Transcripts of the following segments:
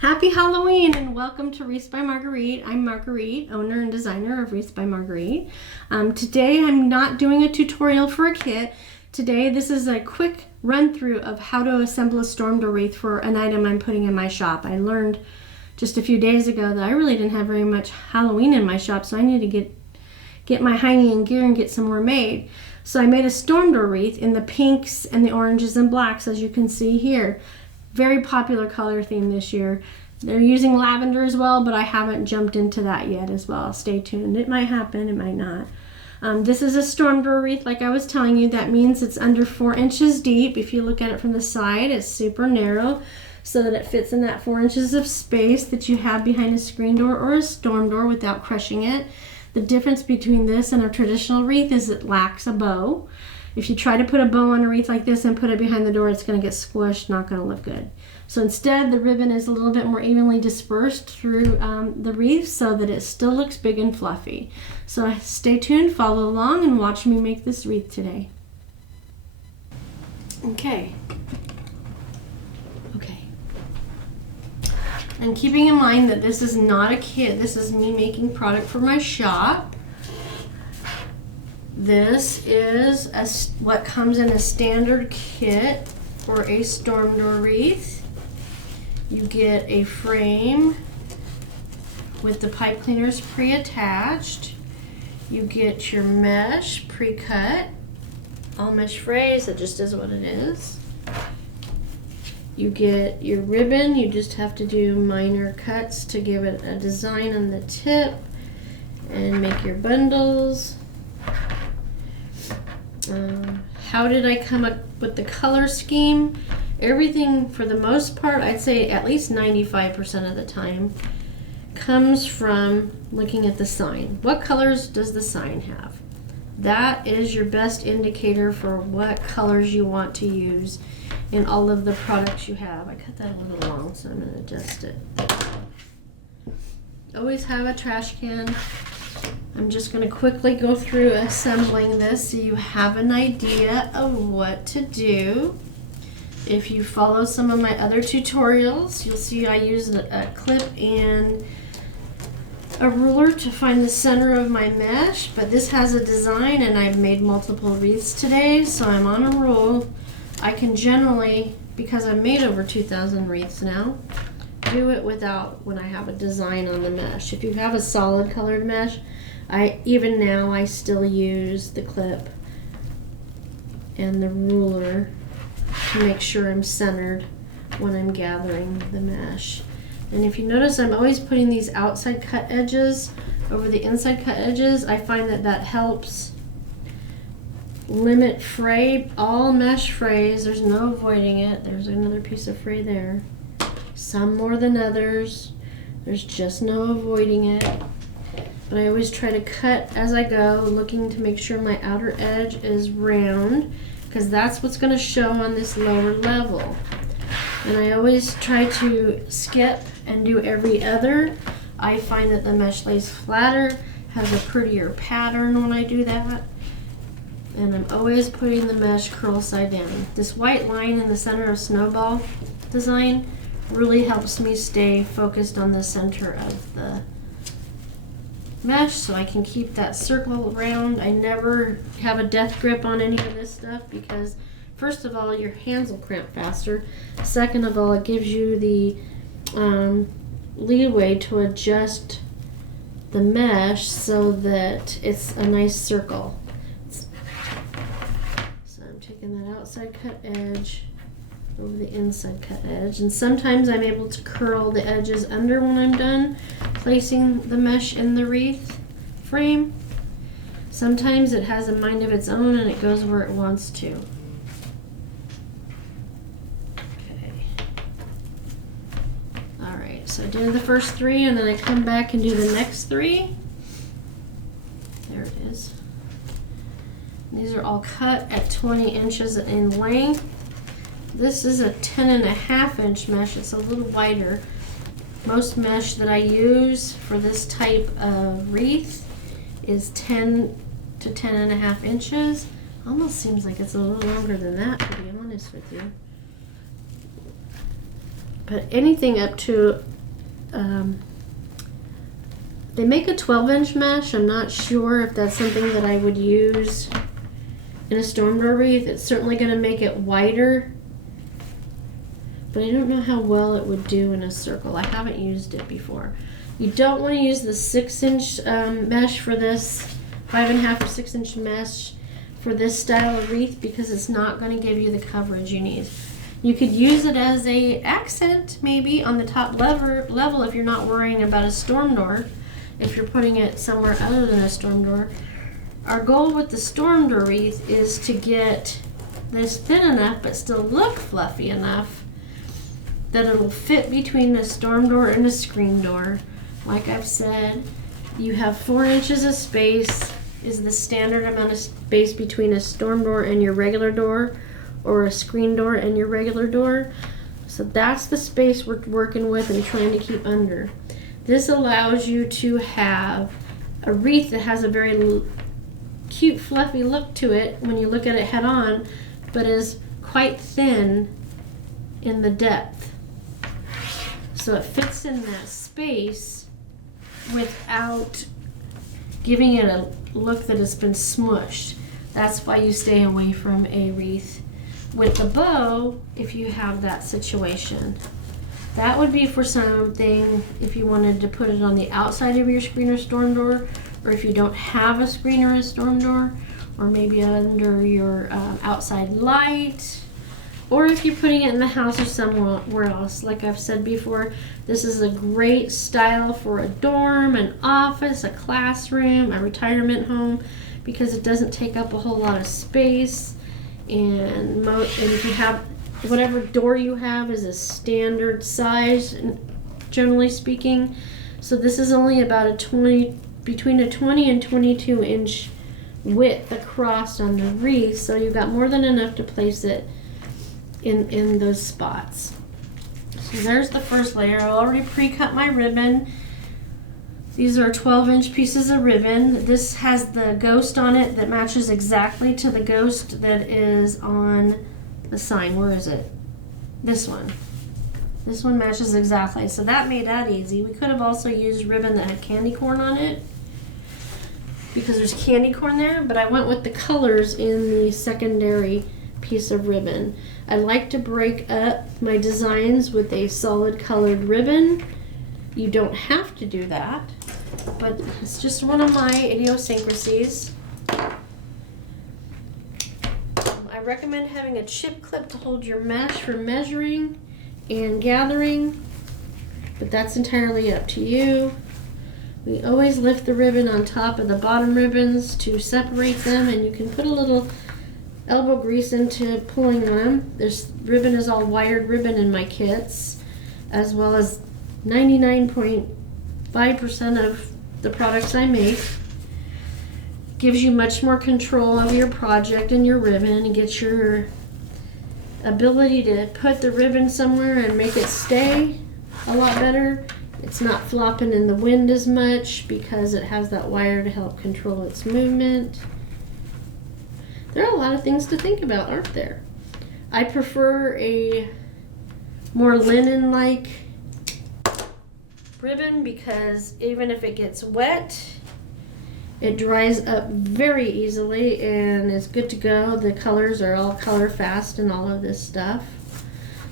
Happy Halloween and welcome to Wreaths by Marguerite. I'm Marguerite, owner and designer of Wreaths by Marguerite. Today I'm not doing a tutorial for a kit. Today this is a quick run through of how to assemble a storm door wreath for an item I'm putting in my shop. I learned just a few days ago that I really didn't have very much Halloween in my shop, so I need to get my hiney in gear and get some more made. So I made a storm door wreath in the pinks and the oranges and blacks, as you can see here. Very popular color theme this year. They're using lavender as well, but I haven't jumped into that yet as well. Stay tuned. It might happen, it might not. This is a storm door wreath, like I was telling you. That means it's under 4 inches deep. If you look at it from the side, it's super narrow so that it fits in that 4 inches of space that you have behind a screen door or a storm door without crushing it. The difference between this and a traditional wreath is it lacks a bow. If you try to put a bow on a wreath like this and put it behind the door, it's going to get squished, not going to look good. So instead, the ribbon is a little bit more evenly dispersed through the wreath so that it still looks big and fluffy. So stay tuned, follow along, and watch me make this wreath today. Okay. And keeping in mind that this is not a kit, this is me making product for my shop. This is what comes in a standard kit for a storm door wreath. You get a frame with the pipe cleaners pre-attached. You get your mesh pre-cut. All mesh frays, that just is what it is. You get your ribbon. You just have to do minor cuts to give it a design on the tip and make your bundles. How did I come up with the color scheme? Everything, for the most part, I'd say at least 95% of the time, comes from looking at the sign. What colors does the sign have? That is your best indicator for what colors you want to use in all of the products you have. I cut that a little long, so I'm going to adjust it. Always have a trash can. I'm just going to quickly go through assembling this so you have an idea of what to do. If you follow some of my other tutorials, you'll see I used a clip and a ruler to find the center of my mesh, but this has a design and I've made multiple wreaths today, so I'm on a roll. I can generally, because I've made over 2,000 wreaths now, do it without when I have a design on the mesh. If you have a solid colored mesh, even now I still use the clip and the ruler to make sure I'm centered when I'm gathering the mesh. And if you notice, I'm always putting these outside cut edges over the inside cut edges. I find that that helps limit fray. All mesh frays, there's no avoiding it. There's another piece of fray there. Some more than others. There's just no avoiding it. But I always try to cut as I go, looking to make sure my outer edge is round, because that's what's going to show on this lower level. And I always try to skip and do every other. I find that the mesh lays flatter, has a prettier pattern when I do that. And I'm always putting the mesh curl side down. This white line in the center of snowball design really helps me stay focused on the center of the mesh so I can keep that circle around. I never have a death grip on any of this stuff because first of all, your hands will cramp faster. Second of all, it gives you the leeway to adjust the mesh so that it's a nice circle. So I'm taking that outside cut edge over the inside cut edge, and sometimes I'm able to curl the edges under when I'm done placing the mesh in the wreath frame. Sometimes it has a mind of its own and it goes where it wants to. Okay. Alright, so I do the first 3 and then I come back and do the next 3. There it is. These are all cut at 20 inches in length. This is a 10.5 inch mesh. It's a little wider. Most mesh that I use for this type of wreath is 10 to 10.5 inches. Almost seems like it's a little longer than that, to be honest with you. but anything up to, they make a 12-inch mesh. I'm not sure if that's something that I would use in a storm door wreath. It's certainly going to make it wider, but I don't know how well it would do in a circle. I haven't used it before. You don't want to use the 6-inch mesh for this, 5.5 or 6-inch mesh for this style of wreath, because it's not going to give you the coverage you need. You could use it as a accent maybe on the top level if you're not worrying about a storm door, if you're putting it somewhere other than a storm door. Our goal with the storm door wreath is to get this thin enough but still look fluffy enough that it'll fit between the storm door and a screen door. Like I've said, you have 4 inches of space is the standard amount of space between a storm door and your regular door, or a screen door and your regular door. So that's the space we're working with and trying to keep under. This allows you to have a wreath that has a very cute fluffy look to it when you look at it head on, but is quite thin in the depth. So it fits in that space without giving it a look that has been smushed. That's why you stay away from a wreath with the bow if you have that situation. That would be for something if you wanted to put it on the outside of your screen or storm door, or if you don't have a screen or a storm door, or maybe under your outside light, or if you're putting it in the house or somewhere else. Like I've said before, this is a great style for a dorm, an office, a classroom, a retirement home, because it doesn't take up a whole lot of space. And if you have, whatever door you have is a standard size, generally speaking. So this is only about between a 20 and 22 inch width across on the wreath. So you've got more than enough to place it in those spots. So there's the first layer. I already pre-cut my ribbon. These are 12-inch pieces of ribbon. This has the ghost on it that matches exactly to the ghost that is on the sign. Where is it? This one. This one matches exactly. So that made that easy. We could have also used ribbon that had candy corn on it, because there's candy corn there, but I went with the colors in the secondary piece of ribbon. I like to break up my designs with a solid colored ribbon. You don't have to do that, but it's just one of my idiosyncrasies. I recommend having a chip clip to hold your mesh for measuring and gathering, but that's entirely up to you. We always lift the ribbon on top of the bottom ribbons to separate them, and you can put a little elbow grease into pulling on them. This ribbon is all wired ribbon in my kits, as well as 99.5% of the products I make. Gives you much more control of your project and your ribbon, and gets your ability to put the ribbon somewhere and make it stay a lot better. It's not flopping in the wind as much because it has that wire to help control its movement. There are a lot of things to think about, aren't there? I prefer a more linen-like ribbon because even if it gets wet, it dries up very easily and is good to go. The colors are all color fast and all of this stuff.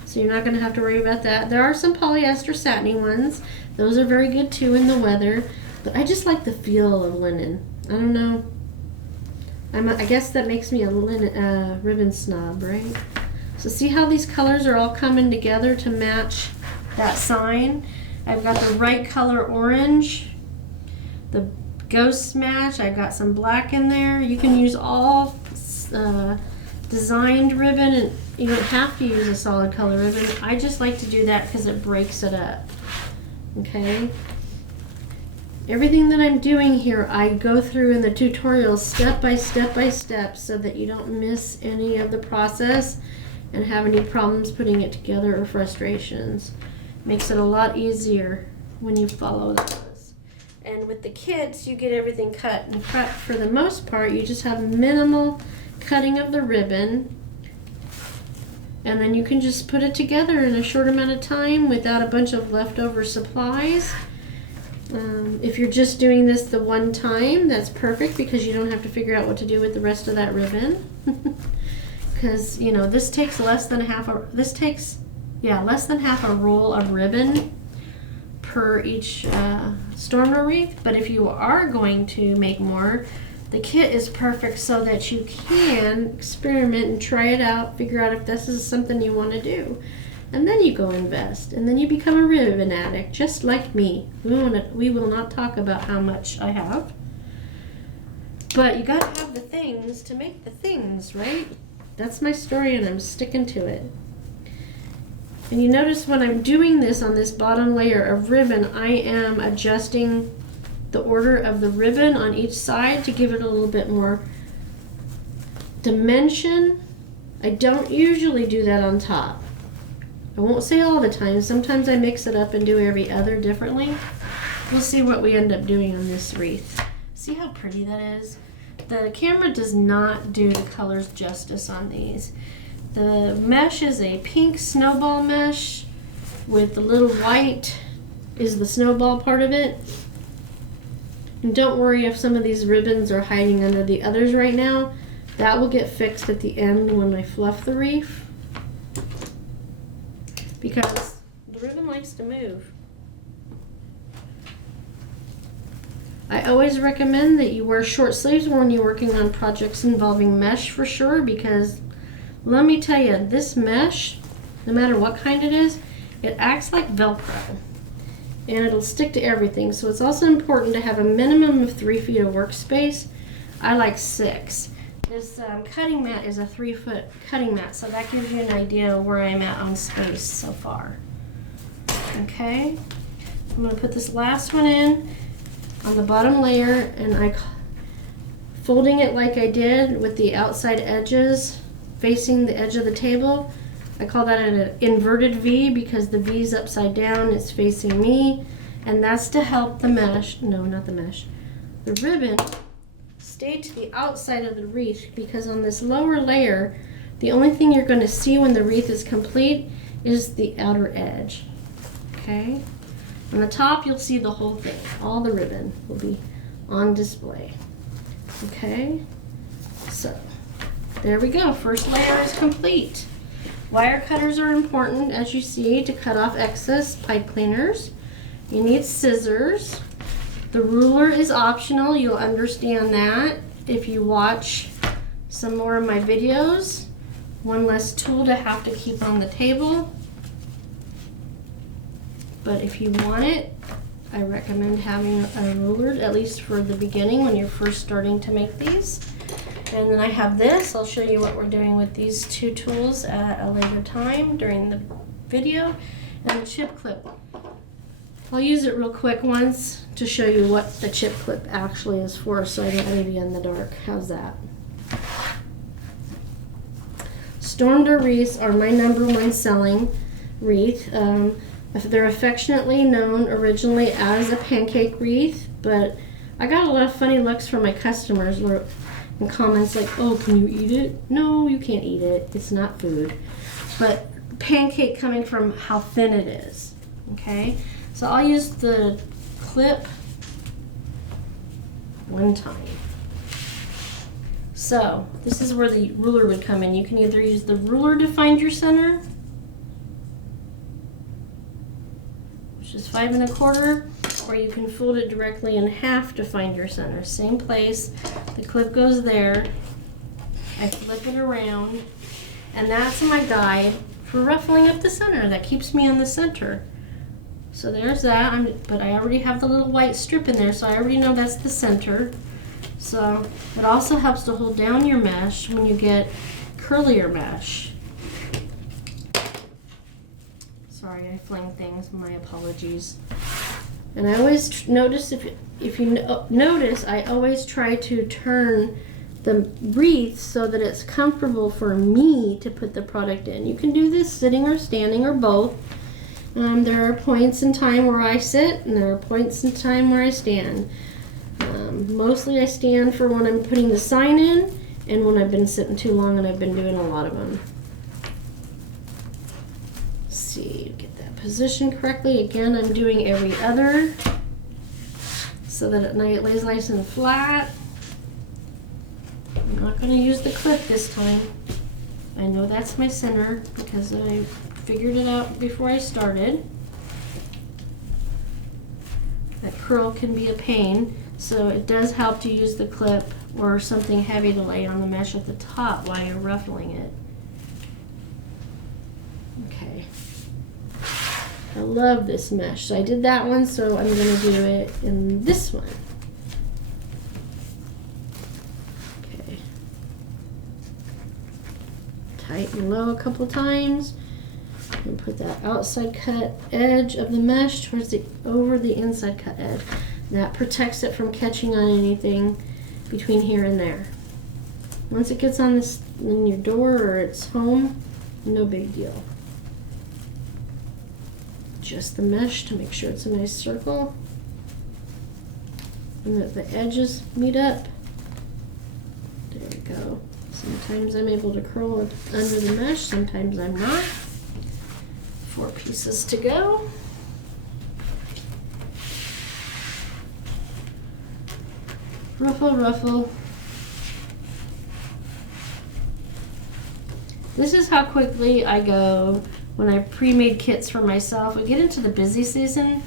So you're not going to have to worry about that. There are some polyester satiny ones. Those are very good too in the weather. But I just like the feel of linen. I don't know. I guess that makes me a linen ribbon snob, right? So see how these colors are all coming together to match that sign? I've got the right color orange. The ghosts match. I've got some black in there. You can use all designed ribbon, and you don't have to use a solid color ribbon. I just like to do that because it breaks it up. Okay? Everything that I'm doing here, I go through in the tutorial step by step so that you don't miss any of the process and have any problems putting it together or frustrations. Makes it a lot easier when you follow those. And with the kits, you get everything cut and cut. For the most part, you just have minimal cutting of the ribbon. And then you can just put it together in a short amount of time without a bunch of leftover supplies. If you're just doing this the one time, that's perfect because you don't have to figure out what to do with the rest of that ribbon. Because, you know, this takes less than half a roll of ribbon per each stormer wreath. But if you are going to make more, the kit is perfect so that you can experiment and try it out, figure out if this is something you want to do. And then you go invest, and then you become a ribbon addict, just like me. We will not talk about how much I have. But you gotta have the things to make the things, right? That's my story, and I'm sticking to it. And you notice when I'm doing this on this bottom layer of ribbon, I am adjusting the order of the ribbon on each side to give it a little bit more dimension. I don't usually do that on top. I won't say all the time. Sometimes I mix it up and do every other differently. We'll see what we end up doing on this wreath. See how pretty that is? The camera does not do the colors justice on these. The mesh is a pink snowball mesh with the little white is the snowball part of it. And don't worry if some of these ribbons are hiding under the others right now. That will get fixed at the end when I fluff the wreath, because the ribbon likes to move. I always recommend that you wear short sleeves when you're working on projects involving mesh for sure, because let me tell you, this mesh, no matter what kind it is, it acts like Velcro and it'll stick to everything. So it's also important to have a minimum of 3 feet of workspace. I like 6. This cutting mat is a 3-foot cutting mat, so that gives you an idea of where I'm at on space so far. Okay, I'm going to put this last one in on the bottom layer, and folding it like I did with the outside edges facing the edge of the table. I call that an inverted V because the V is upside down, it's facing me, and that's to help the mesh, no, not the mesh, the ribbon stay to the outside of the wreath, because on this lower layer, the only thing you're going to see when the wreath is complete is the outer edge. Okay? On the top, you'll see the whole thing. All the ribbon will be on display. Okay? So, there we go. First layer is complete. Wire cutters are important, as you see, to cut off excess pipe cleaners. You need scissors. The ruler is optional. You'll understand that if you watch some more of my videos. One less tool to have to keep on the table. But if you want it, I recommend having a ruler, at least for the beginning when you're first starting to make these. And then I have this. I'll show you what we're doing with these 2 tools at a later time during the video. And the chip clip. I'll use it real quick once to show you what the chip clip actually is for, so I don't leave you in the dark. How's that? Stormed wreaths are my #1 selling wreath. They're affectionately known originally as a pancake wreath, but I got a lot of funny looks from my customers and comments like, oh, can you eat it? No, you can't eat it. It's not food. But pancake coming from how thin it is. Okay? So I'll use the clip one time. So this is where the ruler would come in. You can either use the ruler to find your center, which is 5 1/4, or you can fold it directly in half to find your center. Same place. The clip goes there. I flip it around, and that's my guide for ruffling up the center. That keeps me on the center. So there's that, but I already have the little white strip in there, so I already know that's the center. So it also helps to hold down your mesh when you get curlier mesh. Sorry, I fling things, my apologies. And I always notice, if you notice, I always try to turn the wreath so that it's comfortable for me to put the product in. You can do this sitting or standing or both. There are points in time where I sit, and there are points in time where I stand. Mostly I stand for when I'm putting the sign in, and when I've been sitting too long and I've been doing a lot of them. positioned correctly. Again, I'm doing every other so that it lays nice and flat. I'm not going to use the clip this time. I know that's my center because I figured it out before I started. That curl can be a pain, so it does help to use the clip or something heavy to lay on the mesh at the top while you're ruffling it. Okay. I love this mesh. So I did that one, so I'm going to do it in this one. Okay. Tighten low a couple times. And put that outside cut edge of the mesh towards over the inside cut edge. That protects it from catching on anything between here and there. Once it gets on this in your door or it's home, no big deal. Just the mesh to make sure it's a nice circle and that the edges meet up. There we go. Sometimes I'm able to curl it under the mesh, sometimes I'm not. 4 pieces to go. Ruffle, ruffle. This is how quickly I go when I pre-made kits for myself. We get into the busy season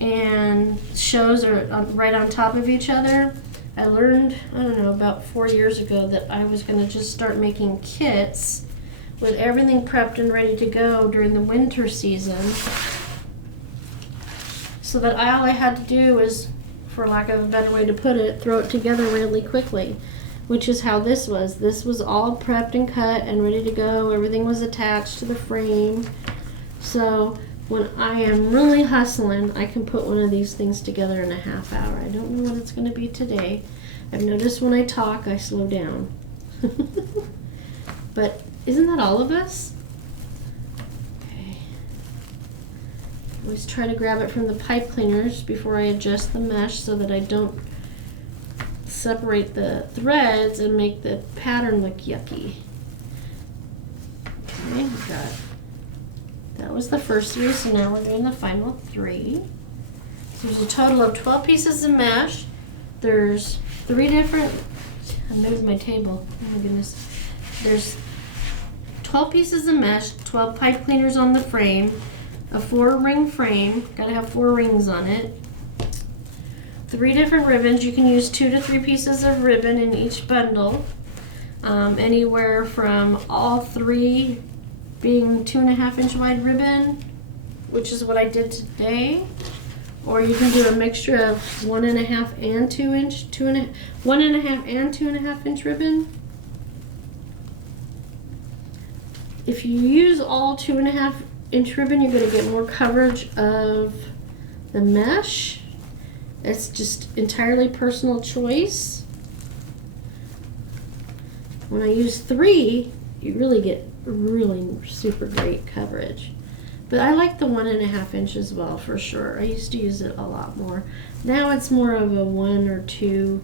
and shows are right on top of each other. I learned, I don't know, about 4 years ago that I was going to just start making kits with everything prepped and ready to go during the winter season, so that all I had to do was, for lack of a better way to put it, throw it together really quickly, which is how this was. This was all prepped and cut and ready to go. Everything was attached to the frame. So when I am really hustling, I can put one of these things together in a half hour. I don't know what it's going to be today. I've noticed when I talk, I slow down. But isn't that all of us? Okay. Always try to grab it from the pipe cleaners before I adjust the mesh so that I don't separate the threads and make the pattern look yucky. Okay, we got, that was the first 3, so now we're doing the final 3. So there's a total of 12 pieces of mesh. There's 3 different, I moved my table, oh my goodness. There's 12 pieces of mesh, 12 pipe cleaners on the frame, a 4-ring frame, gotta have 4 rings on it, 3 different ribbons. You can use 2 to 3 pieces of ribbon in each bundle, anywhere from all 3 being 2.5-inch wide ribbon, which is what I did today, or you can do a mixture of 1.5 and 2-inch, 1.5 and 2.5-inch ribbon. If you use all 2.5-inch ribbon, you're going to get more coverage of the mesh. It's just entirely personal choice. When I use 3, you really get really super great coverage. But I like the 1.5 inch as well, for sure. I used to use it a lot more. Now it's more of a 1 or 2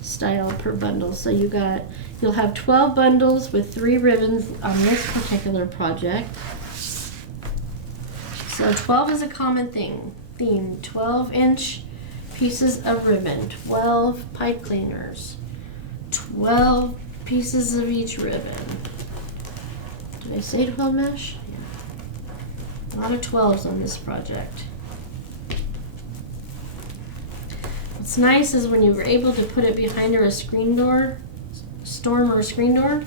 style per bundle. So you'll have 12 bundles with 3 ribbons on this particular project. So 12 is a common theme. 12-inch pieces of ribbon, 12 pipe cleaners, 12 pieces of each ribbon. Did I say 12 mesh? Yeah. A lot of 12s on this project. What's nice is when you're able to put it behind a screen door, storm or a screen door,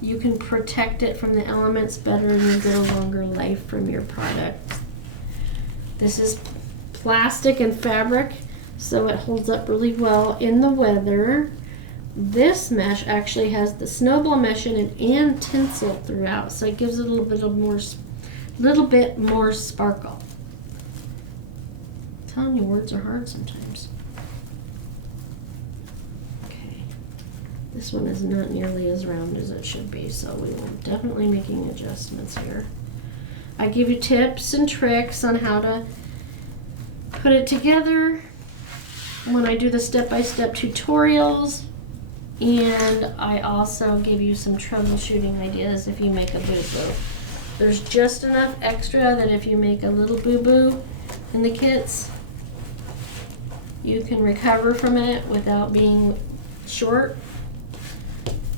you can protect it from the elements better and you get a longer life from your product. This is plastic and fabric, so it holds up really well in the weather. This mesh actually has the snowball mesh in it and tinsel throughout, so it gives it a little bit more sparkle. I'm telling you, words are hard sometimes. This one is not nearly as round as it should be, so we will definitely making adjustments here. I give you tips and tricks on how to put it together when I do the step-by-step tutorials, and I also give you some troubleshooting ideas if you make a boo-boo. There's just enough extra that if you make a little boo-boo in the kits, you can recover from it without being short.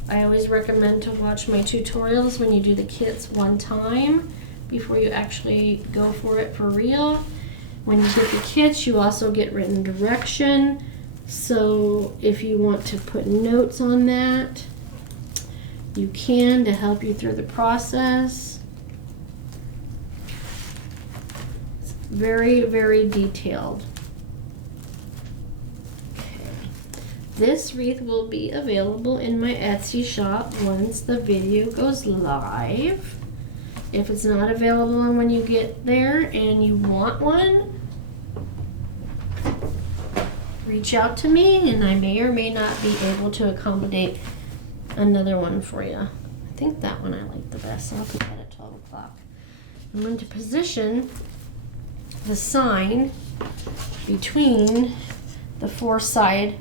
I always recommend to watch my tutorials when you do the kits one time before you actually go for it for real. When you get the kits, you also get written direction. So if you want to put notes on that, you can, to help you through the process. It's very, very detailed. This wreath will be available in my Etsy shop once the video goes live. If it's not available when you get there and you want one, reach out to me and I may or may not be able to accommodate another one for you. I think that one I like the best, so I'll put that at 12 o'clock. I'm going to position the sign between the four side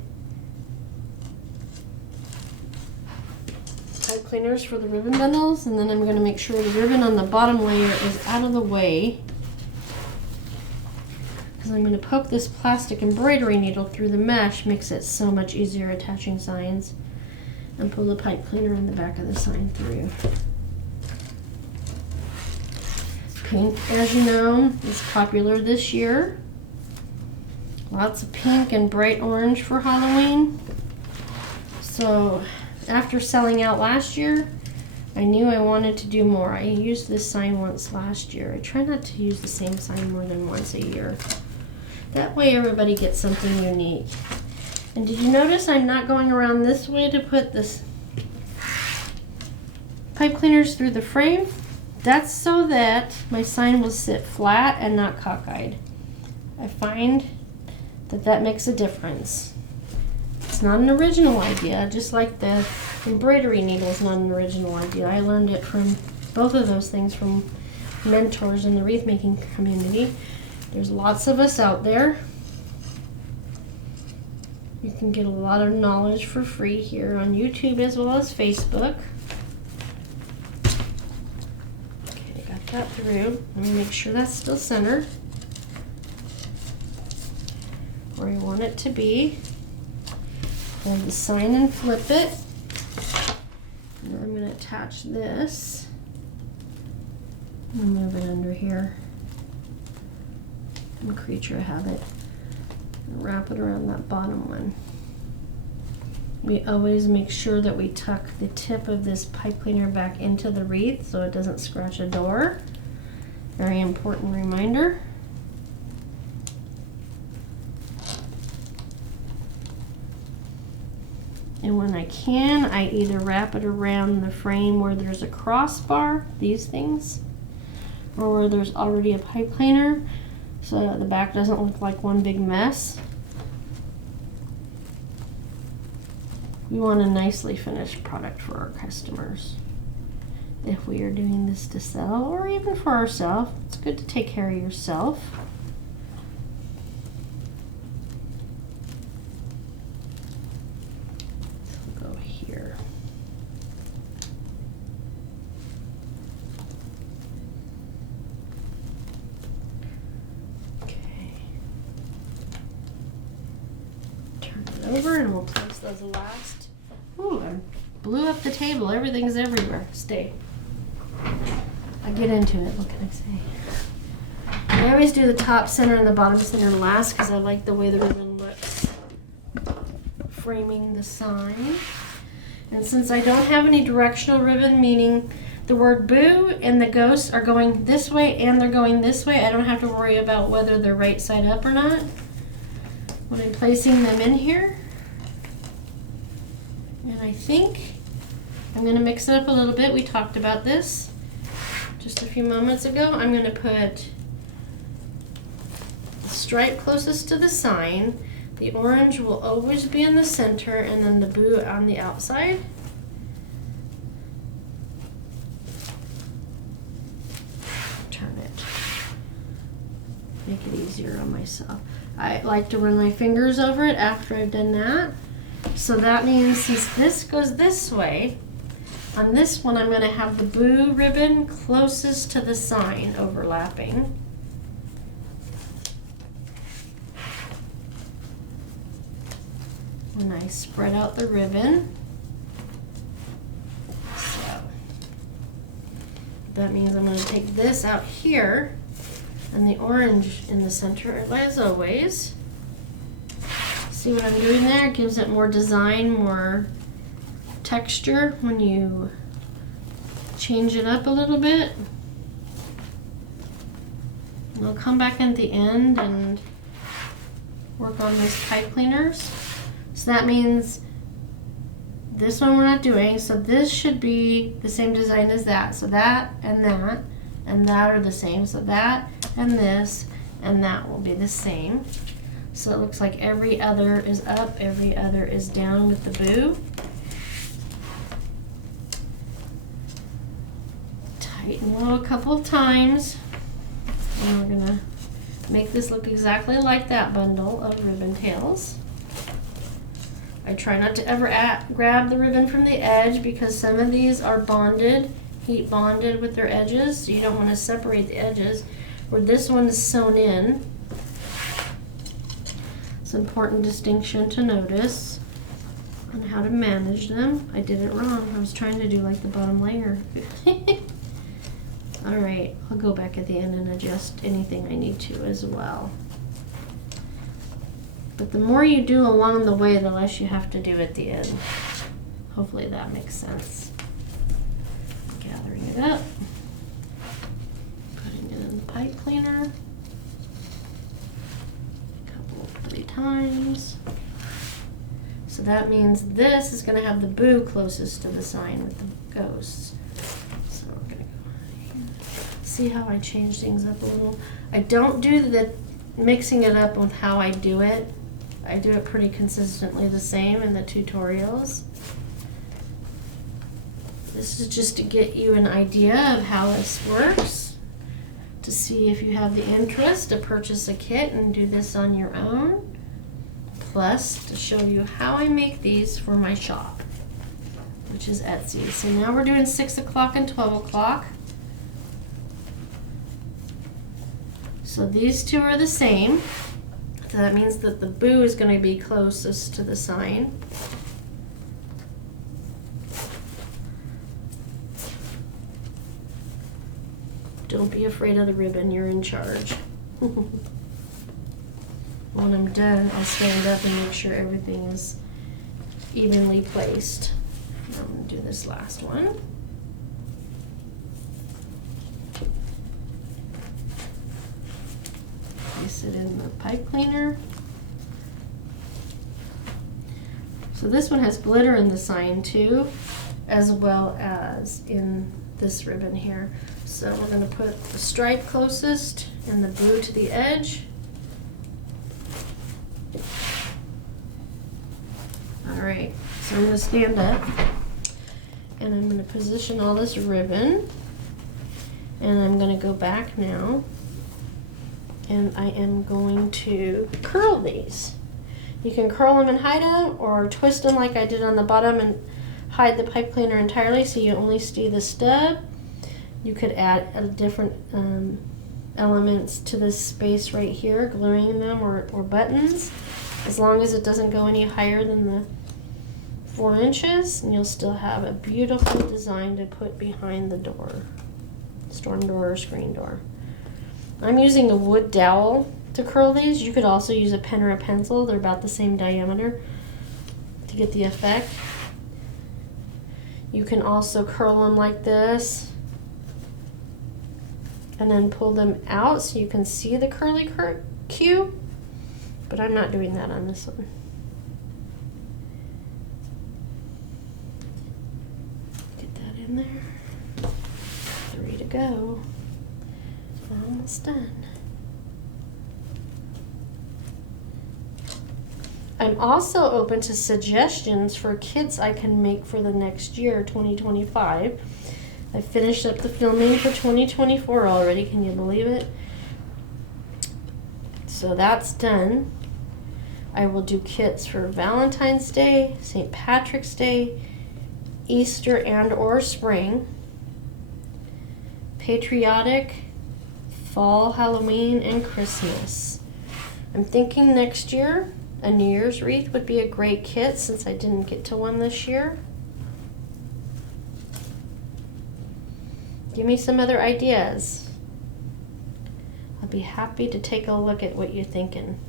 pipe cleaners for the ribbon bundles, and then I'm going to make sure the ribbon on the bottom layer is out of the way, because I'm going to poke this plastic embroidery needle through the mesh. Makes it so much easier attaching signs, and pull the pipe cleaner in the back of the sign through. Pink, as you know, is popular this year. Lots of pink and bright orange for Halloween. So after selling out last year, I knew I wanted to do more. I used this sign once last year. I try not to use the same sign more than once a year. That way everybody gets something unique. And did you notice I'm not going around this way to put this pipe cleaners through the frame? That's so that my sign will sit flat and not cockeyed. I find that that makes a difference. It's not an original idea, just like the embroidery needle is not an original idea. I learned it from both of those things from mentors in the wreath making community. There's lots of us out there. You can get a lot of knowledge for free here on YouTube as well as Facebook. Okay, got that through. Let me make sure that's still centered where you want it to be. Hold the sign and flip it. And then I'm going to attach this. And move it under here. And creature habit. And wrap it around that bottom one. We always make sure that we tuck the tip of this pipe cleaner back into the wreath so it doesn't scratch a door. Very important reminder. And when I can, I either wrap it around the frame where there's a crossbar, these things, or where there's already a pipe cleaner, so that the back doesn't look like one big mess. We want a nicely finished product for our customers. If we are doing this to sell, or even for ourselves, it's good to take care of yourself. Over, and we'll place those last. Ooh, I blew up the table. Everything's everywhere. Stay. I get into it. What can I say? I always do the top center and the bottom center last because I like the way the ribbon looks framing the sign. And since I don't have any directional ribbon, meaning the word boo and the ghosts are going this way and they're going this way, I don't have to worry about whether they're right side up or not when I'm placing them in here. And I think I'm going to mix it up a little bit. We talked about this just a few moments ago. I'm going to put the stripe closest to the sign. The orange will always be in the center, and then the boo on the outside. Turn it. Make it easier on myself. I like to run my fingers over it after I've done that. So that means since this goes this way, On this one, I'm going to have the blue ribbon closest to the sign overlapping. And I spread out the ribbon. So that means I'm going to take this out here and the orange in the center as always. See what I'm doing there? It gives it more design, more texture when you change it up a little bit. And I'll come back at the end and work on those pipe cleaners. So that means this one we're not doing, so this should be the same design as that. So that and that are the same. So that and this and that will be the same. So it looks like every other is up, every other is down with the boo. Tighten it a couple of times. And we're gonna make this look exactly like that bundle of ribbon tails. I try not to ever grab the ribbon from the edge because some of these are bonded, heat bonded with their edges, so you don't want to separate the edges. Where this one is sewn in. It's an important distinction to notice on how to manage them. I did it wrong. I was trying to do like the bottom layer. All right, I'll go back at the end and adjust anything I need to as well. But the more you do along the way, the less you have to do at the end. Hopefully that makes sense. Gathering it up, putting it in the pipe cleaner. 3 times. So that means this is going to have the boo closest to the sign with the ghosts. So we're going to go here. See how I change things up a little? I don't do the mixing it up with how I do it. I do it pretty consistently the same in the tutorials. This is just to get you an idea of how this works, to see if you have the interest to purchase a kit and do this on your own, plus to show you how I make these for my shop, which is Etsy. So now we're doing 6 o'clock and 12 o'clock. So these two are the same. So that means that the boo is going to be closest to the sign. Don't be afraid of the ribbon, you're in charge. When I'm done, I'll stand up and make sure everything is evenly placed. I'm going to do this last one. Place it in the pipe cleaner. So this one has glitter in the sign too, as well as in this ribbon here. So we're going to put the stripe closest and the blue to the edge. All right, so I'm going to stand up and I'm going to position all this ribbon, and I'm going to go back now and I am going to curl these. You can curl them and hide them, or twist them like I did on the bottom and hide the pipe cleaner entirely so you only see the stub. You could add different elements to this space right here, gluing them or buttons, as long as it doesn't go any higher than the 4 inches, and you'll still have a beautiful design to put behind the door, storm door or screen door. I'm using a wood dowel to curl these. You could also use a pen or a pencil. They're about the same diameter to get the effect. You can also curl them like this and then pull them out so you can see the curly Q, but I'm not doing that on this one. Get that in there. 3 to go. Almost done. I'm also open to suggestions for kits I can make for the next year, 2025. I finished up the filming for 2024 already, can you believe it? So that's done. I will do kits for Valentine's Day, St. Patrick's Day, Easter and or spring. Patriotic, fall, Halloween, and Christmas. I'm thinking next year a New Year's wreath would be a great kit since I didn't get to one this year. Give me some other ideas. I'll be happy to take a look at what you're thinking.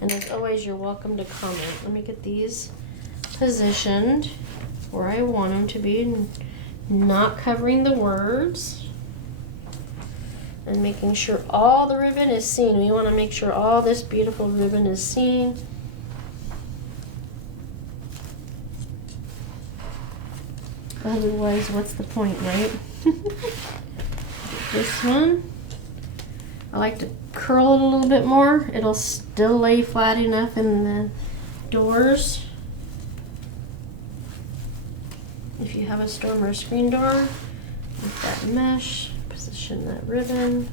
And as always, you're welcome to comment. Let me get these positioned where I want them to be, not covering the words. And making sure all the ribbon is seen. We want to make sure all this beautiful ribbon is seen. Otherwise, what's the point, right? This one, I like to curl it a little bit more. It'll still lay flat enough in the doors. If you have a storm or a screen door, with that mesh, position that ribbon.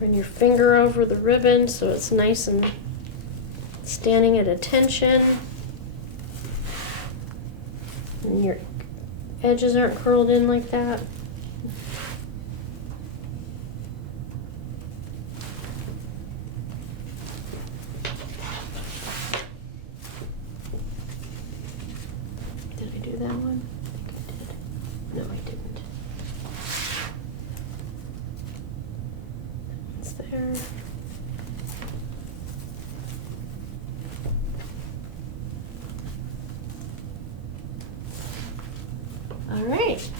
Run your finger over the ribbon so it's nice and standing at attention. And your edges aren't curled in like that. Did I do that one? I think I did. No, I didn't. It's there. All right.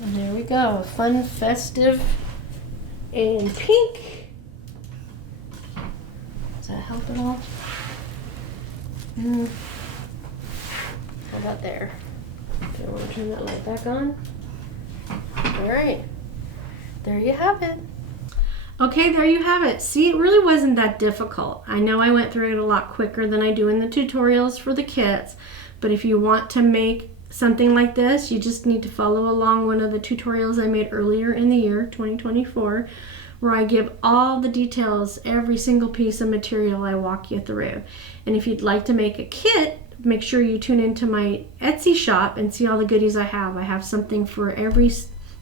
And there we go. Fun, festive, and pink. Does that help at all? How about there? Do I want to turn that light back on? All right. There you have it. Okay, there you have it. See, it really wasn't that difficult. I know I went through it a lot quicker than I do in the tutorials for the kits, but if you want to make something like this, you just need to follow along one of the tutorials I made earlier in the year, 2024, where I give all the details, every single piece of material I walk you through. And if you'd like to make a kit, make sure you tune into my Etsy shop and see all the goodies I have. I have something for every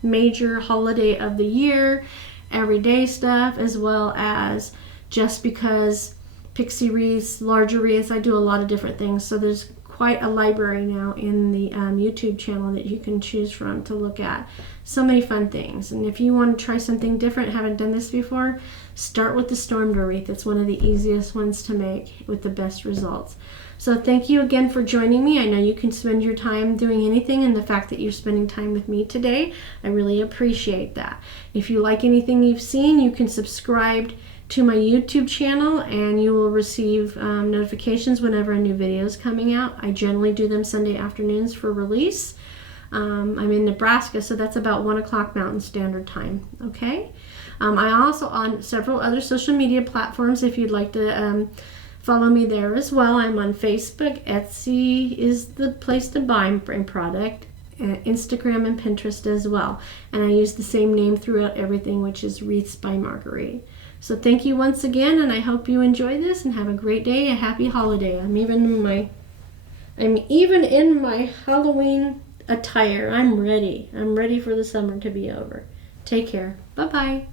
major holiday of the year, everyday stuff, as well as just because pixie wreaths, larger wreaths. I do a lot of different things. So there's quite a library now in the YouTube channel that you can choose from to look at. So many fun things. And if you want to try something different, haven't done this before, start with the storm door wreath. It's one of the easiest ones to make with the best results. So thank you again for joining me. I know you can spend your time doing anything, and the fact that you're spending time with me today, I really appreciate that. If you like anything you've seen, you can subscribe to my YouTube channel and you will receive notifications whenever a new video is coming out. I generally do them Sunday afternoons for release. I'm in Nebraska, so that's about 1 o'clock Mountain Standard Time, okay? I'm also on several other social media platforms if you'd like to follow me there as well. I'm on Facebook. Etsy is the place to buy my product. Instagram and Pinterest as well. And I use the same name throughout everything, which is Wreaths by Marguerite. So thank you once again, and I hope you enjoy this and have a great day, a happy holiday. I'm even in my Halloween attire. I'm ready. I'm ready for the summer to be over. Take care. Bye-bye.